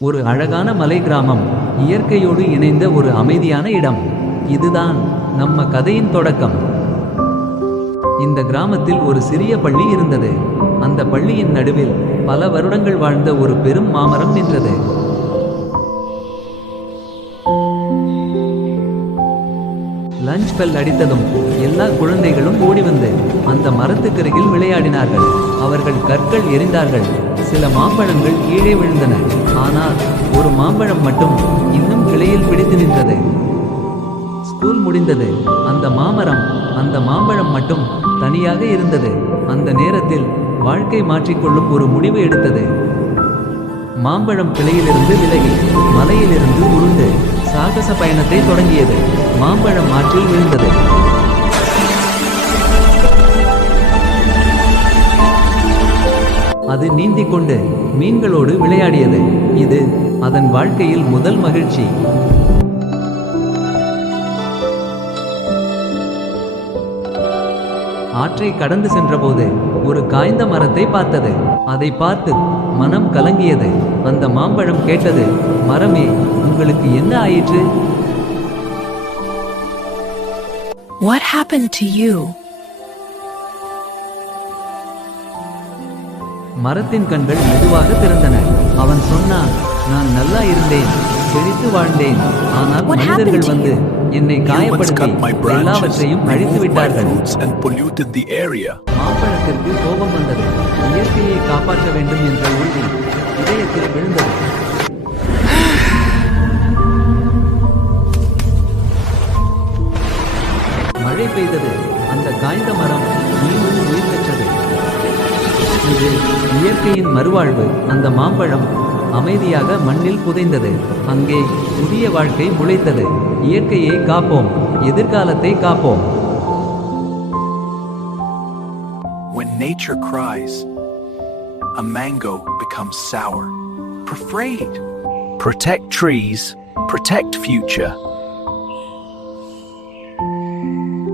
ஒரு அழகான மலை கிராமம், இயற்கையோடு இணைந்த ஒரு அமைதியான இடம். இதுதான் நம்ம கதையின் தொடக்கம். இந்த கிராமத்தில் ஒரு சிறிய பள்ளி இருந்தது. அந்த பள்ளியின் நடுவில் பல வருடங்கள் வாழ்ந்த ஒரு பெரும் மாமரம் நின்றது. லஞ்ச் பெல் அடித்ததும் எல்லா குழந்தைகளும் ஓடி வந்து அந்த மரத்துக்கருகில் விளையாடினார்கள். அவர்கள் கற்கள் எறிந்தார்கள். சில மாம்பழங்கள் கீழே விழுந்தன. ஆனால் ஒரு மாம்பழம் மட்டும் இன்னும் கிளையில் பிடித்து நின்றது. ஸ்கூல் முடிந்தது. அந்த மாம்பழம் மட்டும் தனியாக இருந்தது. அந்த நேரத்தில் வாழ்க்கை மாற்றிக்கொள்ளும் ஒரு முடிவு எடுத்தது. மாம்பழம் கிளையிலிருந்து விலகி மலையிலிருந்து உருண்டு சாகச பயணத்தை தொடங்கியது. மாம்பழம் ஆற்றில் விழுந்தது. அது நீந்திக் கொண்டு மீன்களோடு விளையாடியது. இது அதன் வாழ்க்கையில் முதல் மகிழ்ச்சி. ஆற்றை கடந்து சென்றபோது ஒரு காய்ந்த மரத்தை பார்த்தது. அதை பார்த்து மனம் கலங்கியது. அந்த மாம்பழம் கேட்டது, மரமே, உங்களுக்கு என்ன ஆயிற்று? What happened to you? மரத்தின் கண்கள் மெதுவாக திறந்தன. அவன் சொன்னான், நான் நல்லா இருந்தேன், செழித்து வாழ்ந்தேன். ஆனால் மனிதர்கள் வந்து என்னை காயப்படுத்தி எல்லாவற்றையும் அழித்து விட்டார்கள். மாம்பழத்திற்கு கோபம் வந்தது. இயற்கையை காப்பாற்ற வேண்டும் என்ற உறுதி இதயத்தில் விழுந்தது. மழை பெய்தது. அந்த காய்ந்த மரம் மீண்டும் உயிர் பெற்றது. இது இயற்கையின் மறுவாழ்வு. அந்த மாம்பழம் அமைதியாக மண்ணில் புதைந்தது. அங்கே புதிய வாழ்க்கை முளைத்தது. இயற்கையை காப்போம், எதிர்காலத்தை காப்போம். When nature cries, a mango becomes sour. Afraid. Protect trees, protect future.